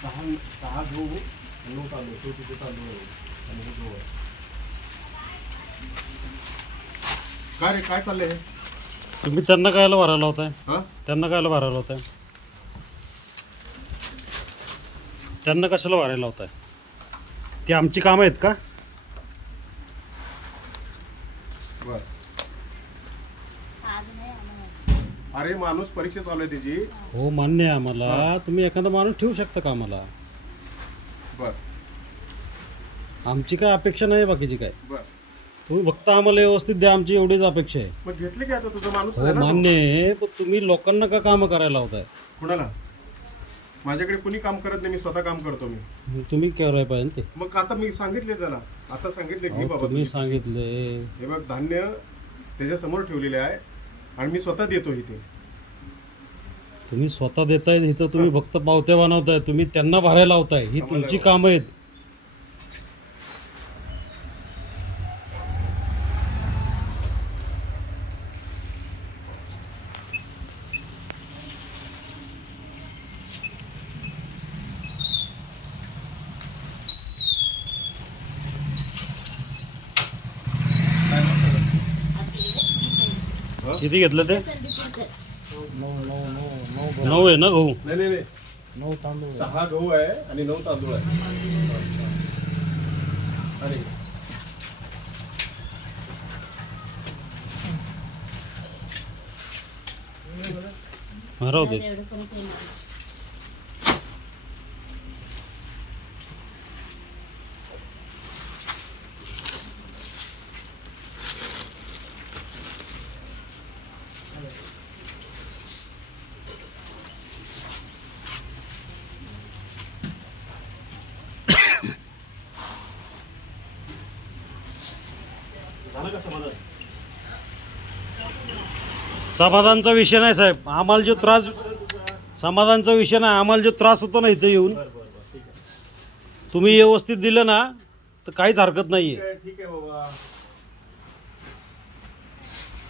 सहा गहू 9 तांदूळ तो तिथे तांदूळ आणि हे गहू आहे. काय रे काय चाललंय हे? तुम्ही त्यांना कायला भरायला होताय? हा त्यांना कायला भरायला होताय? त्यांना कशाला भरायला होताय? ती आमची कामं आहेत का? बर. अरे माणूस परीक्षा चालू आहे त्याची. हो मान्य आहे आम्हाला. तुम्ही एखादा माणूस ठेवू शकता का आम्हाला? बर आमची काय अपेक्षा नाही बाकीची काय. बर तुम्ही फक्त आम्हाला व्यवस्थित द्या, आमची एवढीच अपेक्षा आहे. मग घेतले की आता तुझा माणूस हो आहे ना तो? मान्य आहे, पण तुम्ही लोकांना का कामं करायला होताय? कुणाला? माझ्याकडे कुणी काम करत नाही, मी स्वतः काम करतो मी. मग तुम्ही करायला पाहिजे ते. मग आता मी सांगितले त्याला, आता सांगितले की अहो, बाबा तुम्ही तुझी- सांगितले. हे बघ धान्य त्याच्या समोर ठेवलेले आहे आणि मी स्वतः देतो इथे. तुम्ही स्वतः देताय इथं, तुम्ही फक्त पावत्या बनवताय, तुम्ही त्यांना भरायला लावताय. ही तुमची कामं आहेत. किती घेतलं ते? 9 आहे ना गहू? नाही नाही नाही 9 तांदूळ. 6 गहू आहे आणि 9 तांदूळ आहे. आणि राहू दे. झालं का समाधान? समाधानचा विषय नाही साहेब. आम्हाला जो त्रास, समाधानचा विषय नाही, आम्हाला जो त्रास होतो ना इथे येऊन, तुम्ही व्यवस्थित दिलं ना तर काहीच हरकत नाही आहे. ठीक आहे बाबा.